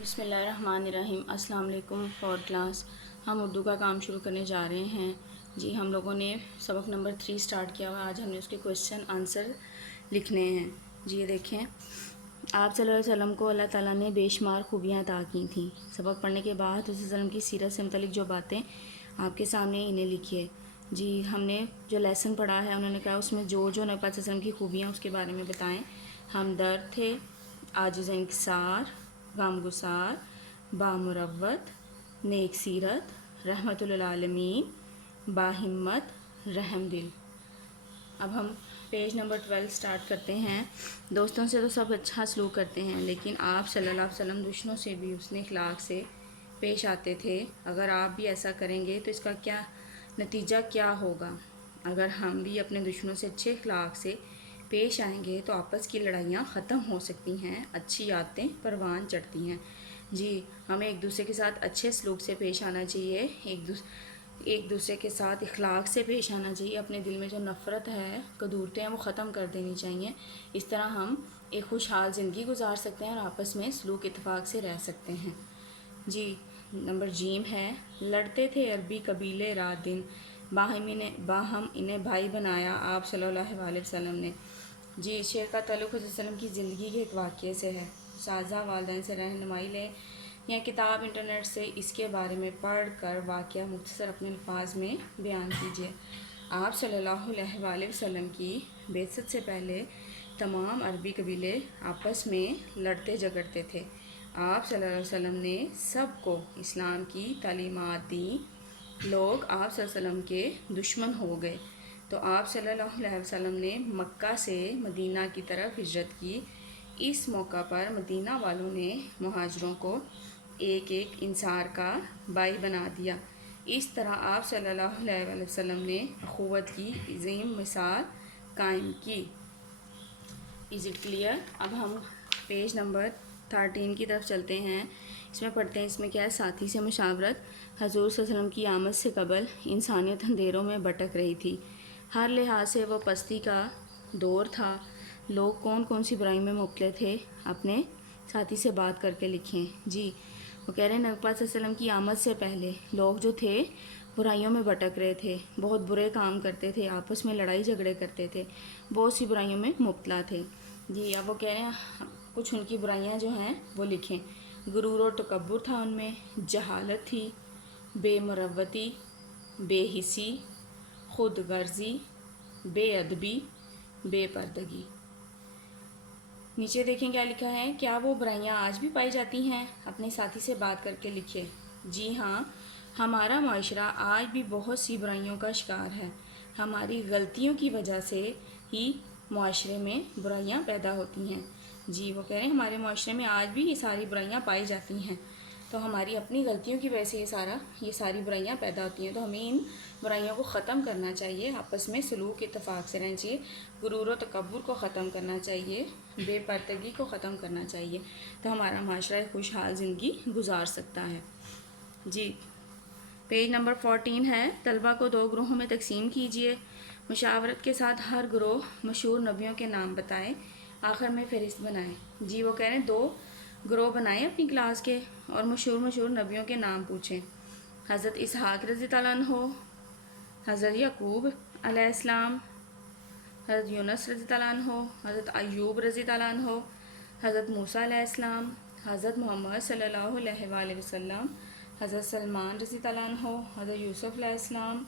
بسم اللہ الرحمن الرحیم۔ السلام علیکم فورتھ کلاس۔ ہم اردو کا کام شروع کرنے جا رہے ہیں۔ جی ہم لوگوں نے سبق نمبر 3 سٹارٹ کیا ہوا۔ آج ہم نے اس کے کویشچن آنسر لکھنے ہیں۔ جی یہ دیکھیں، آپ صلی اللہ علیہ وسلم کو اللہ تعالیٰ نے بے شمار خوبیاں عطا کی تھیں۔ سبق پڑھنے کے بعد حضرت وسلم کی سیرت سے متعلق جو باتیں آپ کے سامنے انہیں لکھیے۔ جی ہم نے جو لیسن پڑھا ہے انہوں نے کہا اس میں جو نبی پاک صلی اللہ علیہ وسلم کی خوبیاں اس کے بارے میں بتائیں۔ ہمدرد تھے، عاجز انکسار، غم گسار، بامروت، نیک سیرت، رحمت للعالمین، باہمت، رحم دل۔ اب ہم پیج نمبر 12 سٹارٹ کرتے ہیں۔ دوستوں سے تو سب اچھا سلوک کرتے ہیں، لیکن آپ صلی اللہ علیہ وسلم دشمنوں سے بھی حسن اخلاق سے پیش آتے تھے۔ اگر آپ بھی ایسا کریں گے تو اس کا کیا نتیجہ کیا ہوگا؟ اگر ہم بھی اپنے دشمنوں سے اچھے اخلاق سے پیش آئیں گے تو آپس کی لڑائیاں ختم ہو سکتی ہیں، اچھی عادتیں پروان چڑھتی ہیں۔ جی ہمیں ایک دوسرے کے ساتھ اچھے سلوک سے پیش آنا چاہیے، ایک دوسرے کے ساتھ اخلاق سے پیش آنا چاہیے۔ اپنے دل میں جو نفرت ہے، کدورتیں ہیں، وہ ختم کر دینی چاہیے۔ اس طرح ہم ایک خوشحال زندگی گزار سکتے ہیں اور آپس میں سلوک اتفاق سے رہ سکتے ہیں۔ جی نمبر جیم ہے، لڑتے تھے عربی قبیلے رات دن، باہم انہیں بھائی بنایا آپ صلی اللہ علیہ وسلم نے۔ جی اس شعر کا تعلق حضرت وسلم کی زندگی کے ایک واقعے سے ہے۔ اساتذہ والدین سے رہنمائی لیں یا کتاب انٹرنیٹ سے اس کے بارے میں پڑھ کر واقعہ مختصر اپنے الفاظ میں بیان کیجیے۔ آپ صلی اللہ علیہ وسلم کی بعثت سے پہلے تمام عربی قبیلے آپس میں لڑتے جھگڑتے تھے۔ آپ صلی اللہ علیہ وسلم نے سب کو اسلام کی تعلیمات دیں۔ لوگ آپ صلی اللہ علیہ وسلم کے دشمن ہو گئے تو آپ صلی اللہ علیہ وسلم نے مکہ سے مدینہ کی طرف ہجرت کی۔ اس موقع پر مدینہ والوں نے مہاجروں کو ایک ایک انصار کا بھائی بنا دیا۔ اس طرح آپ صلی اللہ علیہ وسلم نے اخوت کی عظیم مثال قائم کی۔ Is it clear? اب ہم پیج نمبر 13 کی طرف چلتے ہیں۔ اس میں پڑھتے ہیں، اس میں کیا ہے، ساتھی سے مشاورت۔ حضور صلی اللہ علیہ وسلم کی آمد سے قبل انسانیت اندھیروں میں بھٹک رہی تھی۔ ہر لحاظ سے وہ پستی کا دور تھا۔ لوگ کون کون سی برائی میں مبتلا تھے، اپنے ساتھی سے بات کر کے لکھیں۔ جی وہ کہہ رہے ہیں، نبی پاک صلی اللہ علیہ وسلم کی آمد سے پہلے لوگ جو تھے برائیوں میں بھٹک رہے تھے، بہت برے کام کرتے تھے، آپس میں لڑائی جھگڑے کرتے تھے، بہت سی برائیوں میں مبتلا تھے۔ جی اب وہ کہہ رہے ہیں کچھ ان کی برائیاں جو ہیں وہ لکھیں۔ غرور و تکبر تھا ان میں، جہالت تھی، بے مروتی، بے حسی، خود غرضی، بے ادبی، بے پردگی۔ نیچے دیکھیں کیا لکھا ہے، کیا وہ برائیاں آج بھی پائی جاتی ہیں؟ اپنے ساتھی سے بات کر کے لکھیے۔ جی ہاں، ہمارا معاشرہ آج بھی بہت سی برائیوں کا شکار ہے۔ ہماری غلطیوں کی وجہ سے ہی معاشرے میں برائیاں پیدا ہوتی ہیں۔ جی وہ کہہ رہے ہیں ہمارے معاشرے میں آج بھی یہ ساری برائیاں پائی جاتی ہیں، تو ہماری اپنی غلطیوں کی وجہ سے یہ ساری برائیاں پیدا ہوتی ہیں، تو ہمیں ان برائیوں کو ختم کرنا چاہیے، آپس میں سلوک اتفاق سے رہنا چاہیے، غرور و تکبر کو ختم کرنا چاہیے، بے پردگی کو ختم کرنا چاہیے، تو ہمارا معاشرہ ایک خوشحال زندگی گزار سکتا ہے۔ جی پیج نمبر 14 ہے، طلبہ کو 2 گروہوں میں تقسیم کیجیے۔ مشاورت کے ساتھ ہر گروہ مشہور نبیوں کے نام بتائیں، آخر میں فہرست بنائیں۔ جی وہ کہہ رہے ہیں 2 گروہ بنائیں اپنی کلاس کے اور مشہور نبیوں کے نام پوچھیں۔ حضرت اسحاق رضی اللہ عنہ، حضرت یعقوب علیہ السلام، حضرت یونس رضی اللہ عنہ، حضرت ایوب رضی اللہ عنہ، حضرت موسیٰ علیہ السلام، حضرت محمد صلی اللہ علیہ وسلم، حضرت سلمان رضی اللہ عنہ، حضرت یوسف علیہ السلام،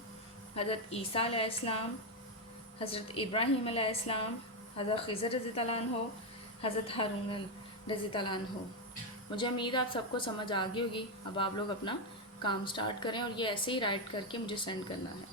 حضرت عیسیٰ علیہ السلام، حضرت ابراہیم علیہ السلام، حضرت خضر رضی اللہ عنہ، حضرت ہارون رضی اللہ عنہ۔ مجھے امید آپ سب کو سمجھ آ گئی ہوگی۔ اب آپ لوگ اپنا کام سٹارٹ کریں اور یہ ایسے ہی رائٹ کر کے مجھے سینڈ کرنا ہے۔